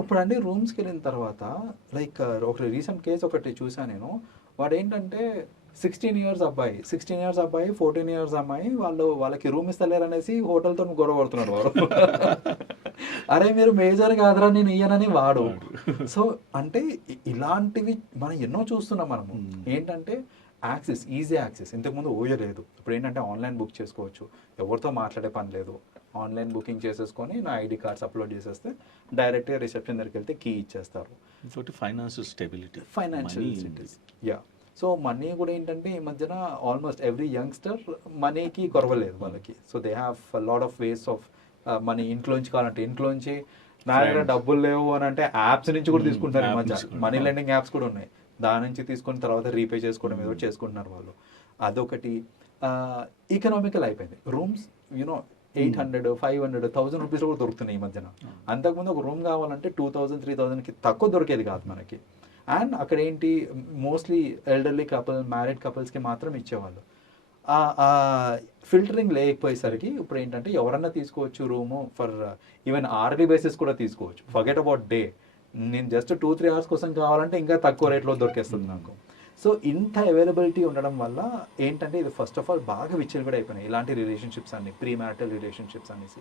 ఇప్పుడండి రూమ్స్కి వెళ్ళిన తర్వాత లైక్ ఒక రీసెంట్ కేసు ఒకటి చూసాను నేను. వాడు ఏంటంటే 16 ఇయర్స్ అబ్బాయి 14 ఇయర్స్ అమ్మాయి వాళ్ళకి రూమ్ ఇస్తలేరు అనేసి హోటల్తో గొడవ పడుతున్నాడు వాడు. అరే మీరు మేజర్ కాదురా నేను ఇయ్యనని వాడు. సో అంటే ఇలాంటివి మనం ఎన్నో చూస్తున్నాం మనము. ఏంటంటే ఈజీ యాక్సెస్. ఇంతకుముందు ఓయో లేదు. ఇప్పుడు ఏంటంటే ఆన్లైన్ బుక్ చేసుకోవచ్చు, ఎవరితో మాట్లాడే పని లేదు. ఆన్లైన్ బుకింగ్ చేసేసుకొని నా ఐడి కార్డ్స్ అప్లోడ్ చేసేస్తే డైరెక్ట్గా రిసెప్షన్ దగ్గరికి వెళ్తే కీ ఇచ్చేస్తారు. ఇంకోటి financial stability. Yeah. So money కూడా ఏంటంటే ఈ మధ్యన ఆల్మోస్ట్ ఎవ్రీ యంగ్స్టర్ మనీకి కొరవలేదు వాళ్ళకి. So they have lot of ways of money. ఇంట్లోంచి కావాలంటే ఇంట్లోంచి నా దగ్గర డబ్బులు లేవు అని అంటే యాప్స్ నుంచి కూడా తీసుకుంటారు ఈ మధ్య. మనీ లెండింగ్ యాప్స్ కూడా ఉన్నాయి. దాని నుంచి తీసుకుని తర్వాత రీపే చేసుకోవడం ఏదో చేసుకుంటున్నారు వాళ్ళు. అదొకటి. ఈకనామికల్ అయిపోయింది. రూమ్స్ 800, 500, 1000 రూపీస్లో కూడా దొరుకుతున్నాయి ఈ మధ్యన. అంతకుముందు ఒక రూమ్ కావాలంటే 2000, 3000కి తక్కువ దొరికేది కాదు మనకి. అండ్ అక్కడ ఏంటి మోస్ట్లీ ఎల్డర్లీ మ్యారీడ్ కపుల్స్కి మాత్రం ఇచ్చేవాళ్ళు. ఫిల్టరింగ్ లేకపోయేసరికి ఇప్పుడు ఏంటంటే ఎవరన్నా తీసుకోవచ్చు room for even RD basis కూడా తీసుకోవచ్చు. Forget about day. నేను జస్ట్ 2-3 అవర్స్ కోసం కావాలంటే ఇంకా తక్కువ రేట్లో దొరికేస్తుంది నాకు. సో ఇంత అవైలబిలిటీ ఉండడం వల్ల ఏంటంటే ఇది ఫస్ట్ ఆఫ్ ఆల్ బాగా విచ్చలవిడి అయిపోయినాయి ఇలాంటి రిలేషన్షిప్స్ అన్ని, ప్రీ మ్యారిటల్ రిలేషన్షిప్స్ అనేసి.